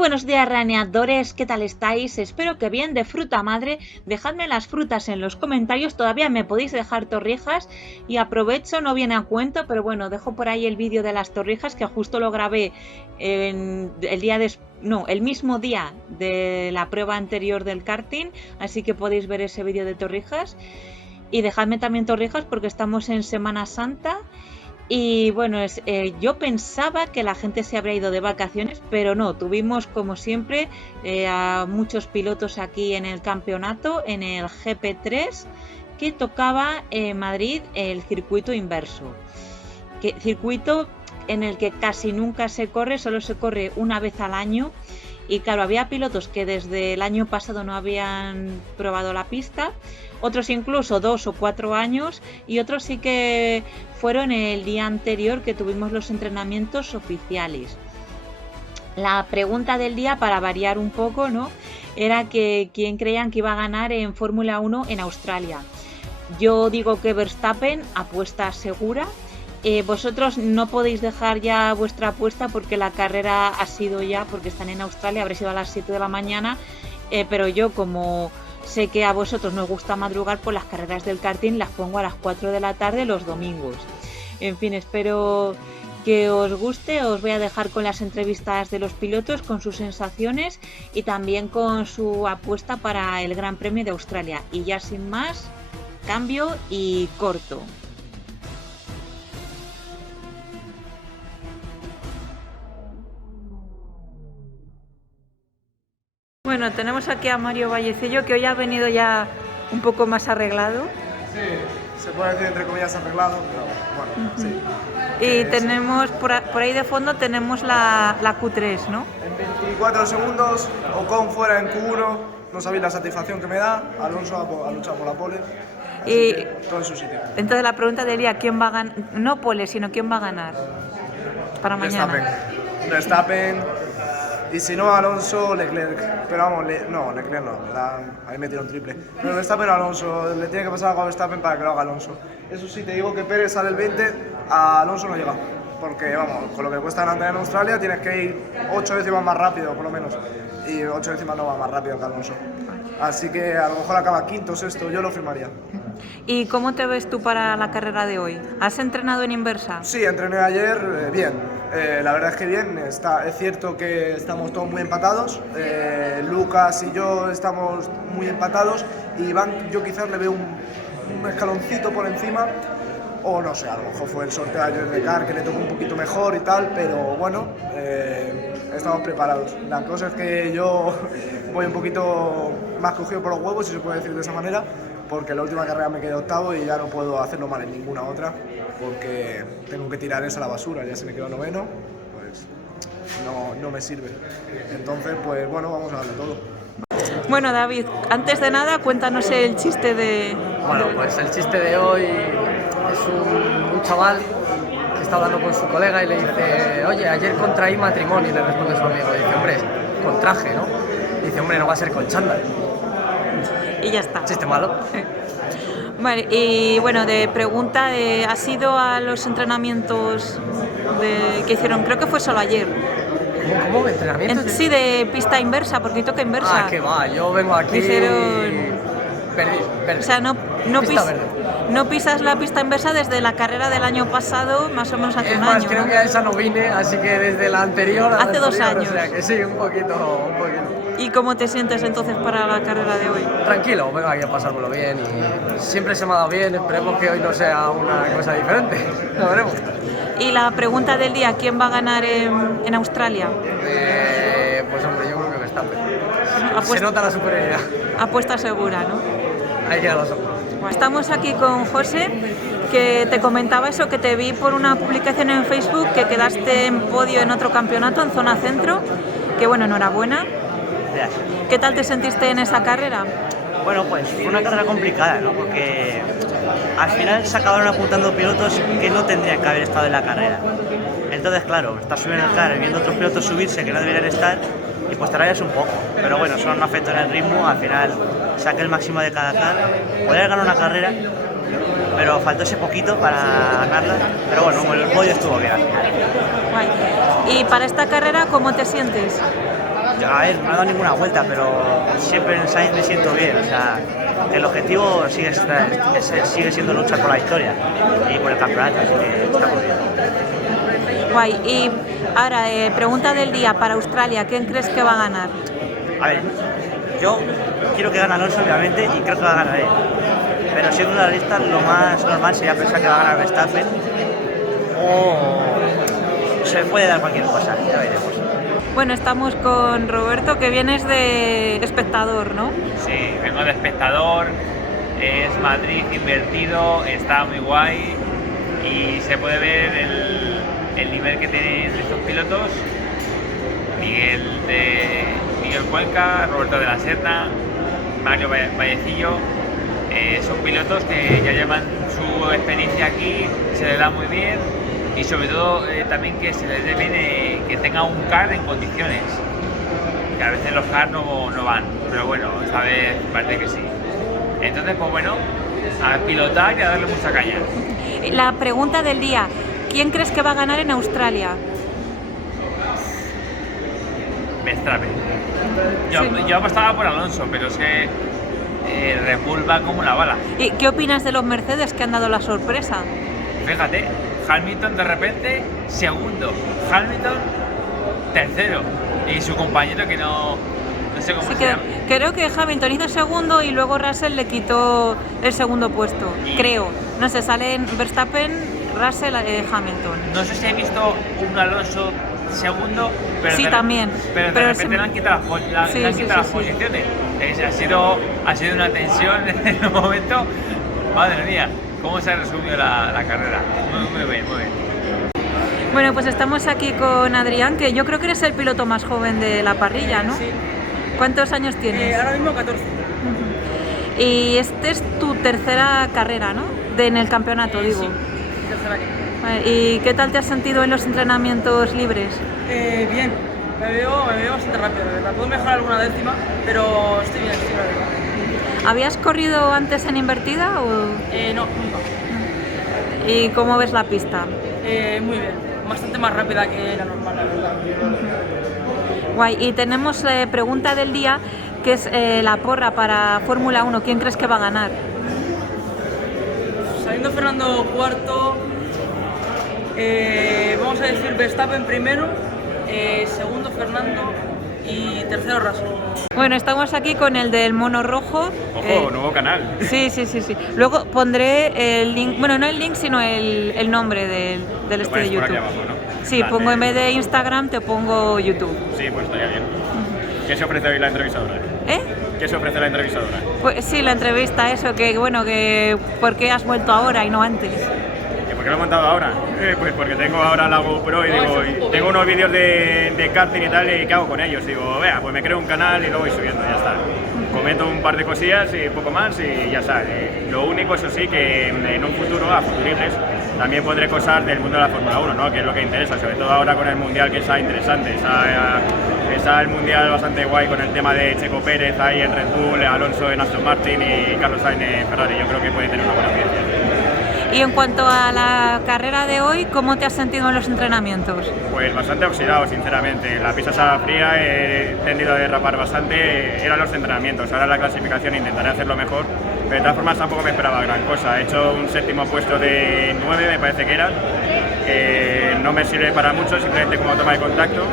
buenos días, raneadores, ¿qué tal estáis? Espero que bien, de fruta madre. Dejadme las frutas en los comentarios, todavía me podéis dejar torrijas y aprovecho, no viene a cuento, pero bueno, dejo por ahí el vídeo de las torrijas que justo lo grabé el mismo día de la prueba anterior del karting, así que podéis ver ese vídeo de torrijas. Y dejadme también torrijas porque estamos en Semana Santa. Y bueno, yo pensaba que la gente se habría ido de vacaciones, pero no, tuvimos como siempre a muchos pilotos aquí en el campeonato, en el GP3, que tocaba en Madrid el circuito inverso. Circuito en el que casi nunca se corre, solo se corre una vez al año. Y claro, había pilotos que desde el año pasado no habían probado la pista, otros incluso 2 o 4 años, y otros sí que fueron el día anterior que tuvimos los entrenamientos oficiales. La pregunta del día, para variar un poco, ¿no?, era que quién creían que iba a ganar en Fórmula 1 en Australia. Yo digo que Verstappen, apuesta segura. Vosotros no podéis dejar ya vuestra apuesta porque la carrera ha sido ya, porque están en Australia, habrá sido a las 7 de la mañana, pero yo, como sé que a vosotros no os gusta madrugar, pues las carreras del karting las pongo a las 4 de la tarde los domingos. En fin, espero que os guste. Os voy a dejar con las entrevistas de los pilotos, con sus sensaciones y también con su apuesta para el Gran Premio de Australia. Y ya sin más, cambio y corto. Bueno, tenemos aquí a Mario Vallecillo, que hoy ha venido ya un poco más arreglado. Sí, se puede decir entre comillas arreglado, pero bueno, sí. Y tenemos por ahí de fondo tenemos la Q3, ¿no? En 24 segundos, Ocon fuera en Q1, no sabéis la satisfacción que me da. Alonso ha luchado por la pole, así que todo en su sitio. Entonces la pregunta del día, ¿quién va a ganar? No pole, sino ¿quién va a ganar para mañana? Verstappen, y si no Alonso, Leclerc. Pero vamos, Leclerc no, ahí me tiro un triple. Pero Verstappen o Alonso, le tiene que pasar algo a Verstappen para que lo haga Alonso. Eso sí, te digo que Pérez sale el 20, a Alonso no llega. Porque vamos, con lo que cuesta delante en Australia tienes que ir 8 décimas más rápido, por lo menos. Y 8 décimas no va más rápido que Alonso. Así que a lo mejor acaba quinto, sexto, yo lo firmaría. ¿Y cómo te ves tú para la carrera de hoy? ¿Has entrenado en inversa? Sí, entrené ayer, bien. La verdad es que bien. Es cierto que estamos todos muy empatados. Lucas y yo estamos muy empatados. Y Iván, yo quizás le veo un escaloncito por encima. O no sé, a lo mejor fue el sorteo ayer de Car que le tocó un poquito mejor y tal. Pero bueno, estamos preparados. La cosa es que yo voy un poquito más cogido por los huevos, si se puede decir de esa manera, porque la última carrera me quedé octavo y ya no puedo hacerlo mal en ninguna otra, porque tengo que tirar esa a la basura. Ya se me quedó noveno, pues no me sirve. Entonces, pues bueno, vamos a darle todo. Bueno, David, antes de nada, cuéntanos el chiste de... Bueno, pues el chiste de hoy es un chaval que está hablando con su colega y le dice: oye, ayer contraí matrimonio. Y le responde su amigo, dice: hombre, con traje, ¿no? Y dice: hombre, no va a ser con chándal. Y ya está. Chiste malo. Vale, y bueno, de pregunta, ¿has ido a los entrenamientos que hicieron? Creo que fue solo ayer. ¿Cómo? ¿Entrenamientos? Sí, de pista inversa, porque toca inversa. Ah, que va, yo vengo aquí... Dijeron... Verde. O sea, no pisas la pista inversa desde la carrera del año pasado, más o menos hace un año. Es más, creo que a esa no vine, así que desde la anterior... Hace 2 años. O sea, que sí, un poquito. ¿Y cómo te sientes entonces para la carrera de hoy? Tranquilo, vengo aquí a pasármelo bien y siempre se me ha dado bien. Esperemos que hoy no sea una cosa diferente. Lo veremos. Y la pregunta del día, ¿quién va a ganar en Australia? Pues hombre, yo creo que Verstappen. Se nota la superioridad. Apuesta segura, ¿no? Ahí quedan los ojos. Estamos aquí con José, que te comentaba eso, que te vi por una publicación en Facebook, que quedaste en podio en otro campeonato, en zona centro, que bueno, enhorabuena. Gracias. ¿Qué tal te sentiste en esa carrera? Bueno, pues fue una carrera complicada, ¿no? Porque al final se acabaron apuntando pilotos que no tendrían que haber estado en la carrera. Entonces, claro, estás subiendo el car, viendo otros pilotos subirse que no deberían estar, y pues te rayas un poco. Pero bueno, eso no afecta en el ritmo. Al final saqué el máximo de cada car. Podría ganar una carrera, pero faltó ese poquito para ganarla. Pero bueno, el podio estuvo bien. Guay. Y para esta carrera, ¿cómo te sientes? A ver, no he dado ninguna vuelta, pero siempre en Sainz me siento bien. O sea, el objetivo sigue siendo luchar por la victoria y por el campeonato, así que estamos bien. Guay. Y ahora, pregunta del día para Australia, ¿quién crees que va a ganar? A ver, yo quiero que gane Alonso, obviamente, y creo que va a ganar él. Pero siendo una lista, lo más normal sería pensar que va a ganar Verstappen. O se puede dar cualquier cosa, ya veremos. Bueno, estamos con Roberto, que vienes de espectador, ¿no? Sí, vengo de espectador, es Madrid invertido, está muy guay y se puede ver el nivel que tienen estos pilotos. Miguel Cuenca, Roberto de la Serna, Mario Vallecillo, son pilotos que ya llevan su experiencia aquí, se les da muy bien y sobre todo también que se les dé bien que tenga un car en condiciones, que a veces los cars no van, pero bueno, esta vez parece que sí. Entonces, pues bueno, a pilotar y a darle mucha caña. La pregunta del día, ¿quién crees que va a ganar en Australia? Verstappen. Sí. Yo apostaba por Alonso, pero es que Red Bull va como una bala. ¿Y qué opinas de los Mercedes que han dado la sorpresa? Fíjate, Hamilton de repente segundo, Hamilton tercero y su compañero que no sé cómo Sí, se llama. creo que Hamilton hizo segundo y luego Russell le quitó el segundo puesto, creo. No sé, salen Verstappen, Russell, Hamilton. No sé si he visto un Alonso segundo, pero Sí, también. Pero de repente le han quitado las posiciones. Ha sido una tensión en el momento. Madre mía, cómo se ha resumido la carrera. Muy bien, muy bien. Bueno, pues estamos aquí con Adrián, que yo creo que eres el piloto más joven de la parrilla, ¿no? Sí. ¿Cuántos años tienes? Ahora mismo 14. Y este es tu tercera carrera, ¿no? En el campeonato, digo. Sí, tercer año. Vale, ¿y qué tal te has sentido en los entrenamientos libres? Bien, me veo bastante rápido, la verdad. Puedo mejorar alguna décima, pero estoy bien, la verdad. ¿Habías corrido antes en invertida o...? No, nunca. ¿Y cómo ves la pista? Muy bien, bastante más rápida que la normal, la verdad. Guay, y tenemos pregunta del día, que es la porra para Fórmula 1. ¿Quién crees que va a ganar? Saliendo Fernando cuarto, vamos a decir Verstappen primero, segundo Fernando y tercero Russell. Bueno, estamos aquí con el del mono rojo. Ojo, nuevo canal. Sí. Luego pondré el link, bueno, no el link, sino el nombre del este de YouTube. Abajo, ¿no? Sí, pongo en vez de Instagram, te pongo YouTube. Sí, pues estaría bien. ¿Qué se ofrece hoy la entrevistadora? ¿Eh? ¿Qué se ofrece la entrevistadora? Pues sí, la entrevista, eso, que bueno, que ¿por qué has vuelto ahora y no antes? ¿Y por qué lo he montado ahora? Pues porque tengo ahora la GoPro y digo, y tengo unos vídeos de karting y tal, y ¿qué hago con ellos? Digo, vea, pues me creo un canal y lo voy subiendo, ya está. Comento un par de cosillas y poco más y ya está. Lo único, eso sí, que en un futuro, a futuribles, también pondré cosas del mundo de la Fórmula 1, ¿no? Que es lo que interesa, sobre todo ahora con el Mundial, que está interesante. Está el Mundial bastante guay con el tema de Checo Pérez ahí en Red Bull, Alonso en Aston Martin y Carlos Sainz en Ferrari. Yo creo que puede tener una buena audiencia. Y en cuanto a la carrera de hoy, ¿cómo te has sentido en los entrenamientos? Pues bastante oxidado, sinceramente. La pista estaba fría, he tendido a derrapar bastante. Eran los entrenamientos, ahora la clasificación intentaré hacerlo mejor. Pero de todas formas tampoco me esperaba gran cosa. He hecho un séptimo puesto de 9, me parece que era. Que no me sirve para mucho, simplemente como toma de contacto.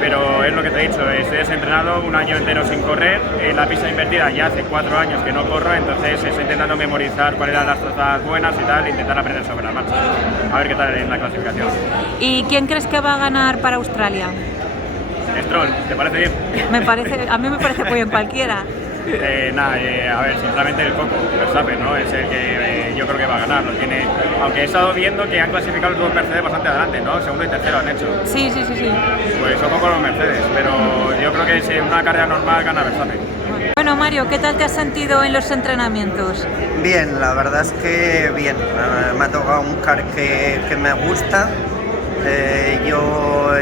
Pero es lo que te he dicho, estoy desentrenado un año entero sin correr. En la pista invertida ya hace 4 años que no corro, entonces estoy intentando memorizar cuáles eran las trazadas buenas y tal, intentar aprender sobre la marcha. A ver qué tal en la clasificación. ¿Y quién crees que va a ganar para Australia? Stroll, ¿te parece bien? A mí me parece muy bien cualquiera. A ver, sinceramente el Coco, Verstappen, ¿no? Es el que yo creo que va a ganar. Lo tiene, aunque he estado viendo que han clasificado los dos Mercedes bastante adelante, ¿no? Segundo y tercero han hecho. Sí. Pues ojo con los Mercedes, pero yo creo que si en una carrera normal gana Verstappen. Bueno, Mario, ¿qué tal te has sentido en los entrenamientos? Bien, la verdad es que bien. Me ha tocado un car que me gusta. Yo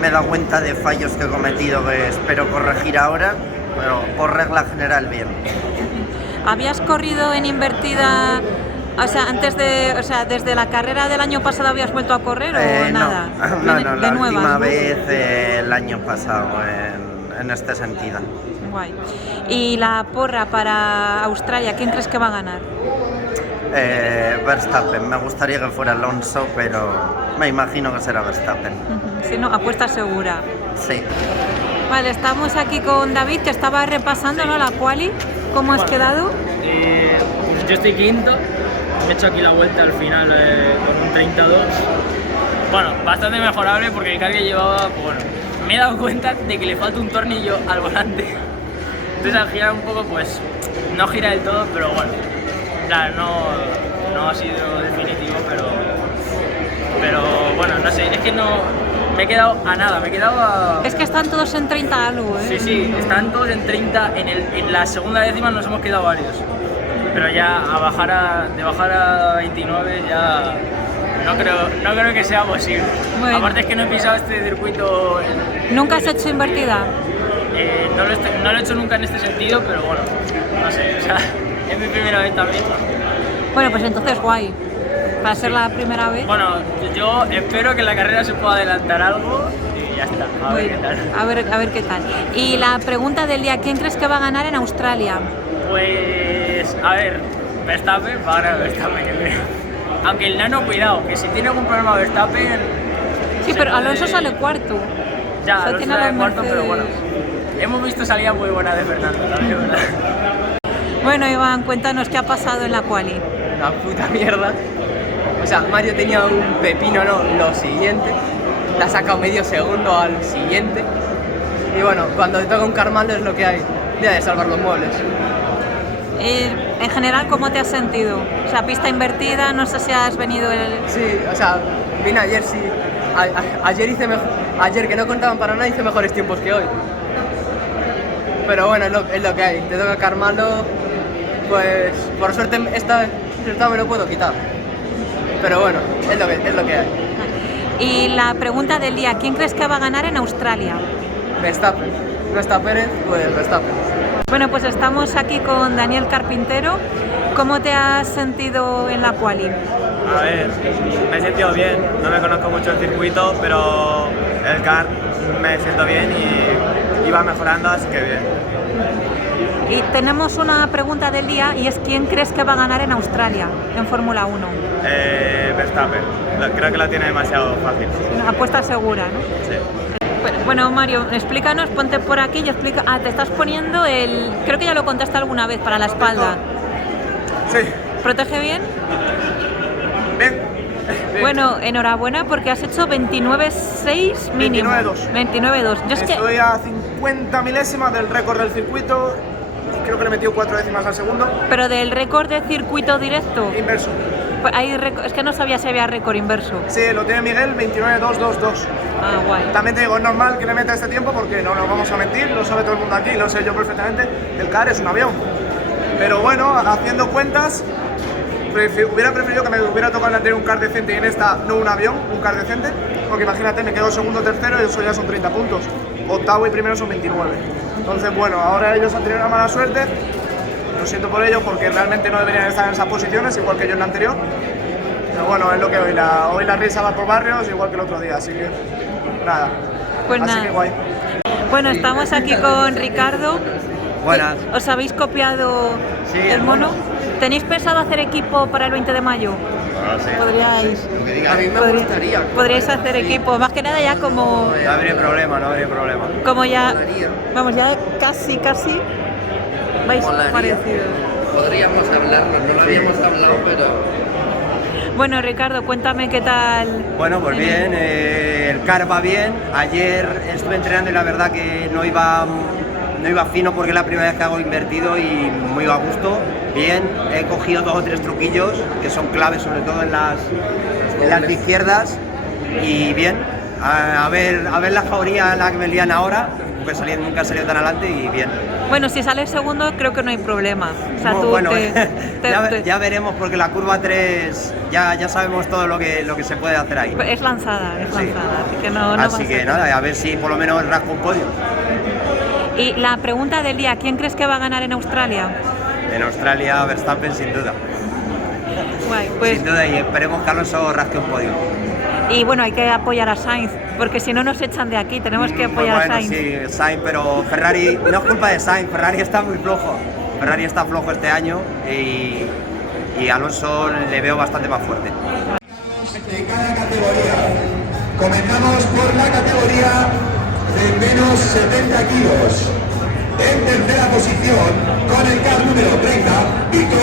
me he dado cuenta de fallos que he cometido que espero corregir ahora. Bueno, por regla general, bien. ¿Habías corrido en invertida, o sea, desde la carrera del año pasado habías vuelto a correr o nada? No, la de nuevas, última ¿no? vez el año pasado en este sentido. Guay. Y la porra para Australia, ¿quién crees que va a ganar? Verstappen, me gustaría que fuera Alonso, pero me imagino que será Verstappen. Si no, apuesta segura. Sí. Vale, estamos aquí con David, que estaba repasando, ¿no?, la quali. ¿Cómo has quedado? Pues yo estoy quinto, he hecho aquí la vuelta al final con un 32. Bueno, bastante mejorable porque el car que llevaba, pues bueno, me he dado cuenta de que le falta un tornillo al volante. Entonces al girar un poco, pues no gira del todo, pero bueno, claro, no ha sido definitivo, pero bueno, no sé, es que no me he quedado a nada, me he quedado a... Es que están todos en 30 algo, ¿eh? Sí, están todos en 30, en la segunda décima nos hemos quedado varios, pero ya de bajar a 29 ya no creo que sea posible. Bueno. Aparte es que no he pisado este circuito. ¿Nunca has hecho invertida? No lo he hecho nunca en este sentido, pero bueno, no sé, o sea, es mi primera vez también. Bueno, pues entonces guay. Para ser la primera vez. Bueno, yo espero que en la carrera se pueda adelantar algo y ya está, a ver qué tal. A ver qué tal. Y la pregunta del día, ¿quién crees que va a ganar en Australia? Pues, a ver, Verstappen, va a ganar Verstappen, yo creo. Aunque el nano, cuidado, que si tiene algún problema Verstappen... Sí, pero Alonso sale cuarto. Ya, O sea, Alonso tiene sale los cuarto, pero bueno. Mercedes. Hemos visto salida muy buena de Fernando, también, ¿verdad? Bueno, Iván, cuéntanos qué ha pasado en la quali. Una puta mierda. O sea, Mario tenía un pepino, no, lo siguiente. Le ha sacado medio segundo al siguiente. Y bueno, cuando te toca un car malo es lo que hay. Día de salvar los muebles. En general, ¿cómo te has sentido? O sea, pista invertida, no sé si has venido el... Sí, o sea, vine ayer, sí. Ayer hice mejor. Ayer, que no contaban para nada, hice mejores tiempos que hoy. Pero bueno, es lo que hay. Te toca car malo. Pues por suerte esta me lo puedo quitar. Pero bueno, es lo que hay. Y la pregunta del día, ¿quién crees que va a ganar en Australia? Verstappen. No está Pérez, pues Verstappen. Bueno, pues estamos aquí con Daniel Carpintero. ¿Cómo te has sentido en la quali? A ver, me he sentido bien, no me conozco mucho el circuito, pero el car me siento bien y iba mejorando, así que bien. Y tenemos una pregunta del día y es ¿quién crees que va a ganar en Australia, en Fórmula 1? Verstappen, creo que lo tiene demasiado fácil. Una apuesta segura, ¿no? Sí. Bueno, Mario, explícanos, ponte por aquí y explica... te estás poniendo el... Creo que ya lo contaste alguna vez, para la espalda. Sí. ¿Protege bien? Bien. Bueno, enhorabuena porque has hecho 29.6 mínimo. 29.2. 29.2. Yo es que... Estoy a 50 milésimas del récord del circuito y creo que le he metido 4 décimas al segundo. Pero del récord de circuito directo. Inverso. Es que no sabía si había récord inverso. Sí, lo tiene Miguel, 29.222. Ah, guay. También te digo, es normal que le meta este tiempo porque no nos vamos a mentir, lo sabe todo el mundo aquí, lo sé yo perfectamente, el car es un avión. Pero bueno, haciendo cuentas, hubiera preferido que me hubiera tocado en la anterior un car decente y en esta no un avión, un car decente, porque imagínate, me quedo segundo, tercero y eso ya son 30 puntos. Octavo y primero son 29. Entonces, bueno, ahora ellos han tenido una mala suerte, lo siento por ellos porque realmente no deberían estar en esas posiciones, igual que yo en la anterior. Pero bueno, es lo que hoy la risa va por barrios, igual que el otro día, así que nada. Pues así nada. que guay. Bueno, estamos aquí con Ricardo. Buenas. ¿Os habéis copiado Sí, el mono? ¿Tenéis pensado hacer equipo para el 20 de mayo? Sí. Podríais. A mí me gustaría. Podríais hacer equipo, más que nada ya como No habría problema. ya, vamos, ya casi vais Molaría. parecidos. Podríamos hablarlo, no lo habíamos hablado, pero... Bueno, Ricardo, cuéntame qué tal. Bueno, pues bien, el car va bien. Ayer estuve entrenando y la verdad que no iba fino porque es la primera vez que hago invertido y muy a gusto. Bien, he cogido 2 o 3 truquillos que son claves, sobre todo en las de izquierdas. Y bien, a ver la jauría la que me lían ahora, porque nunca he salido tan adelante y bien. Bueno, si sales segundo creo que no hay problema. O sea, tú Bueno, te- ya veremos porque la curva 3 ya sabemos todo lo que se puede hacer ahí. es lanzada, Sí. así que no va a Así que ser. nada, a ver si por lo menos rasco un podio. Y la pregunta del día, ¿quién crees que va a ganar en Australia? En Australia, Verstappen sin duda. Guay, pues Sin duda, y esperemos que Alonso rasque un podio. Y bueno, hay que apoyar a Sainz, porque si no nos echan de aquí, tenemos que apoyar a Sainz. Sí, Sainz, pero Ferrari, no es culpa de Sainz, Ferrari está muy flojo. Ferrari está flojo este año y Alonso le veo bastante más fuerte. De cada categoría. Comenzamos por la categoría de menos 70 kilos. En tercera posición, con el car número 30, Víctor.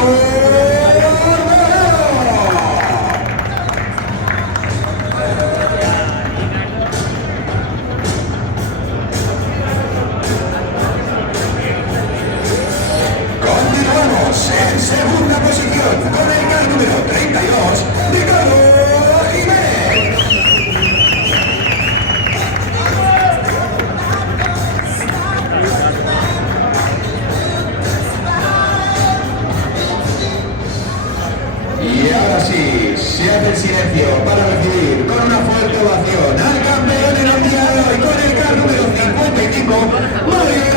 Continuamos en segunda posición, con el car número 32, Ricardo Jiménez. Y ahora sí, se hace el silencio para recibir con una fuerte ovación al campeón en el día de hoy con el car número 55, Mario.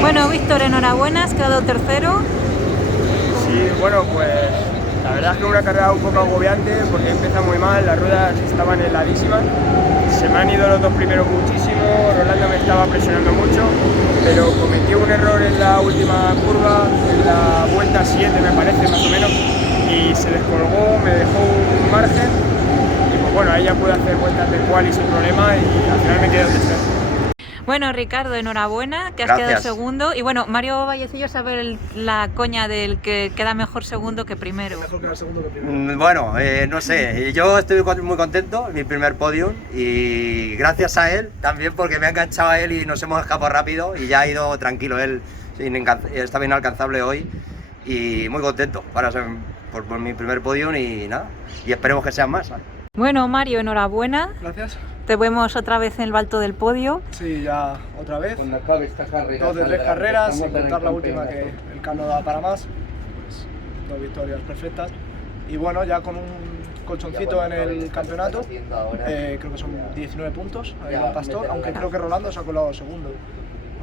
Bueno, Víctor, enhorabuena, has quedado tercero. Sí, bueno, pues la verdad es que una carrera un poco agobiante porque empezó muy mal, las ruedas estaban heladísimas, se me han ido los dos primeros muchísimo, Rolando me estaba presionando mucho, pero cometí un error en la última curva, en la vuelta 7 me parece más o menos, y se descolgó, me dejó un margen, y pues bueno, ahí ya pude hacer vueltas de quali sin problema y al final me quedé tercero. Bueno, Ricardo, enhorabuena, que has Gracias. quedado segundo. Y bueno, Mario Vallecillo sabe la coña del que queda mejor segundo que primero. Mejor quedar segundo que primero. Bueno, no sé, yo estoy muy contento, mi primer podium, y gracias a él también porque me ha enganchado a él y nos hemos escapado rápido y ya ha ido tranquilo él, está bien alcanzable hoy y muy contento por mi primer podium y nada, y esperemos que sean más. Bueno, Mario, enhorabuena. Gracias. Te vemos otra vez en el alto del podio. Sí, ya otra vez. 2 de 3 carreras, sin contar la última que el CAR no da para más. Pues 2 victorias perfectas. Y bueno, ya con un colchoncito en el campeonato, creo que son 19 puntos, ahí va Pastor, aunque creo que Rolando se ha colado segundo.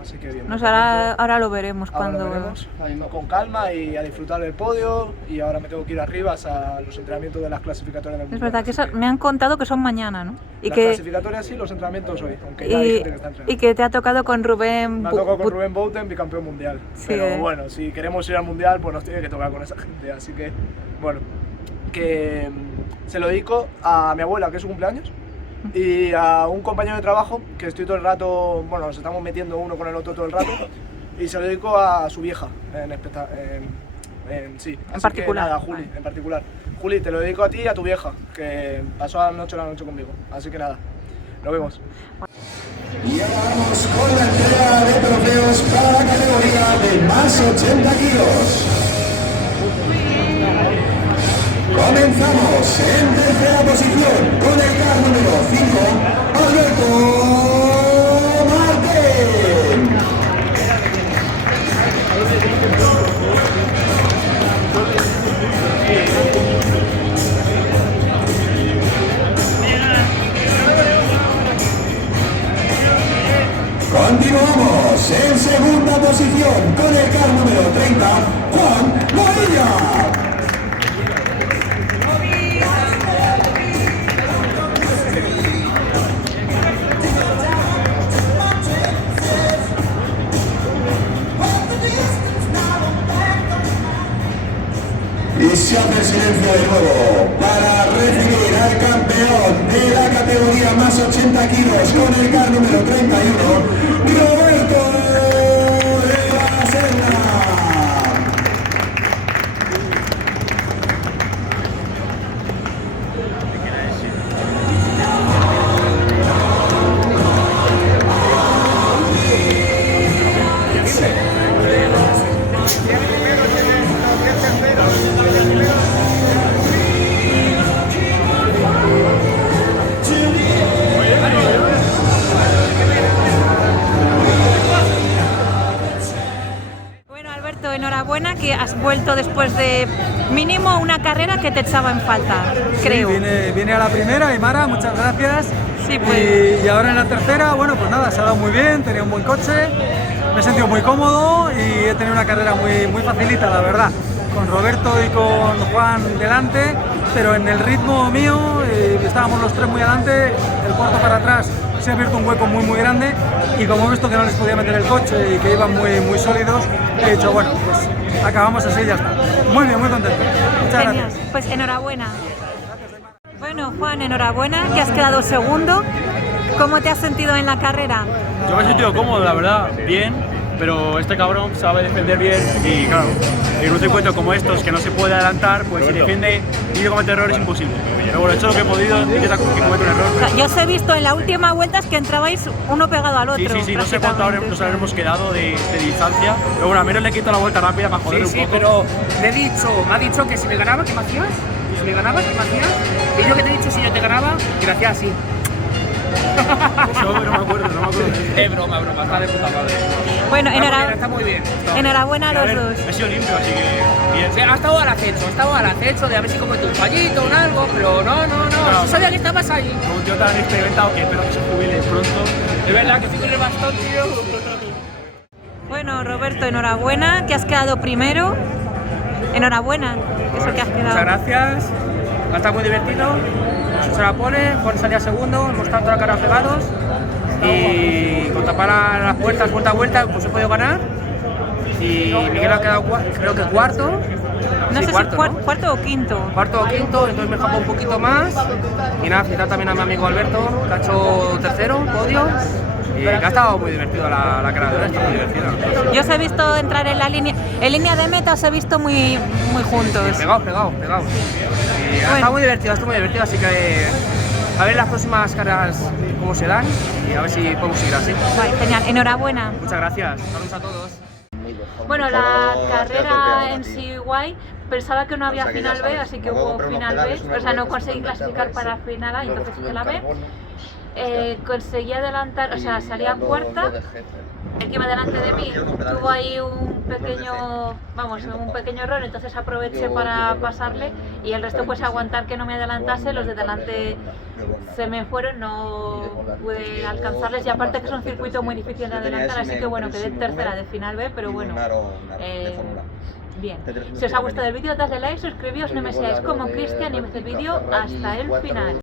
Así que bien. Ahora lo veremos Ahora cuando... lo veremos, con calma y a disfrutar del podio, y ahora me tengo que ir arriba a los entrenamientos de las clasificatorias del Es mundial. verdad que me han contado que son mañana, ¿no? Y Las que, clasificatorias sí, los entrenamientos hoy, aunque ya hay gente que está entrenando. y que te ha tocado con Rubén... Me ha tocado con Rubén Bouten, bicampeón mundial. Sí, Pero bueno, si queremos ir al mundial, pues nos tiene que tocar con esa gente. Así que, bueno, que se lo dedico a mi abuela, que es su cumpleaños, y a un compañero de trabajo que estoy todo el rato, bueno, nos estamos metiendo uno con el otro todo el rato, y se lo dedico a su vieja, sí. En Así particular. Que nada, Juli, en particular. Juli, te lo dedico a ti y a tu vieja, que pasó la noche conmigo. Así que nada, nos vemos. Y ahora vamos con la entrega de trofeos para la categoría de más 80 kilos. Comenzamos en tercera posición con el car número 5, Alberto Martín. Continuamos en segunda posición con el car número 30, Juan Movilla. Y se hace el silencio de nuevo para recibir al campeón de la categoría más 80 kilos con el car número 31, Roberto de la Serna. Roberto, enhorabuena que has vuelto después de mínimo una carrera que te echaba en falta, creo. Sí, vine a la primera y Mara, muchas gracias. Sí, pues. Y ahora en la tercera, bueno, pues nada, se ha dado muy bien, tenía un buen coche, me he sentido muy cómodo y he tenido una carrera muy facilita, la verdad. Con Roberto y con Juan delante, pero en el ritmo mío estábamos los tres muy adelante, el cuarto para atrás se ha abierto un hueco muy grande y como he visto que no les podía meter el coche y que iban muy sólidos, he dicho, bueno, pues acabamos así y ya está. Muy bien, muy contento. Muchas Genial. gracias. Pues enhorabuena. Bueno, Juan, enhorabuena, que has quedado segundo. ¿Cómo te has sentido en la carrera? Yo me he sentido cómodo, la verdad, bien, pero este cabrón sabe defender bien y claro, en un circuito como estos que no se puede adelantar, pues si defiende y comete errores es imposible. Pero bueno, he hecho lo que he podido, intenta que cometa un error. O sea, yo os he visto en la última vuelta es que entrabais uno pegado al otro. Sí, no sé cuánto nos habremos quedado de distancia, pero bueno, al menos le quito la vuelta rápida para joder un poco. Sí, pero me ha dicho que si me ganaba, ¿qué me hacías? Y si me ganabas, ¿qué me hacías? Y yo que te he dicho si yo te ganaba, que me hacías así. Eso no me acuerdo. Es broma, está de puta madre. Bueno, Está muy bien. Enhorabuena a los dos. He sido limpio, así que bien. Sí, ha estado al acecho de a ver si comete un fallito o algo, pero no, yo sabía que estabas ahí. Como un tío tan experimentado que espero que se jubile pronto. Es verdad que estoy con el bastón, tío. Bueno, Roberto, enhorabuena, que has quedado primero. Enhorabuena, eso que has quedado. Muchas gracias, ha estado muy divertido. Se la pone, Juan salía segundo, hemos estado toda la cara pegados y con tapar las puertas vuelta a vuelta pues he podido ganar y Miguel ha quedado creo que cuarto. No sé si cuarto o quinto. Cuarto o quinto, entonces me escapó un poquito más y nada, felicitar también a mi amigo Alberto que ha hecho tercero, podio. Y que ha estado muy divertido la carrera, está muy divertida. Yo os he visto entrar en línea de meta, os he visto muy juntos. Sí, pegados. Y ha estado muy divertido, así que a ver las próximas carreras cómo se dan y a ver si podemos seguir así. Vale, genial, enhorabuena. Muchas gracias, saludos a todos. Bueno, la carrera en sí guay, pensaba que no había final B, así que hubo final B, o sea, no conseguí clasificar para final A, entonces hice la B. Conseguí adelantar, o sea, salía cuarta, el que iba delante de mí tuvo ahí un pequeño error, entonces aproveché para pasarle y el resto pues aguantar que no me adelantase, los de delante se me fueron, no pude alcanzarles y aparte que es un circuito muy difícil de adelantar, así que bueno, quedé tercera de final B, pero bueno, bien. Si os ha gustado el vídeo, dadle like, suscribíos, no me seáis como Cristian y ved el vídeo hasta el final.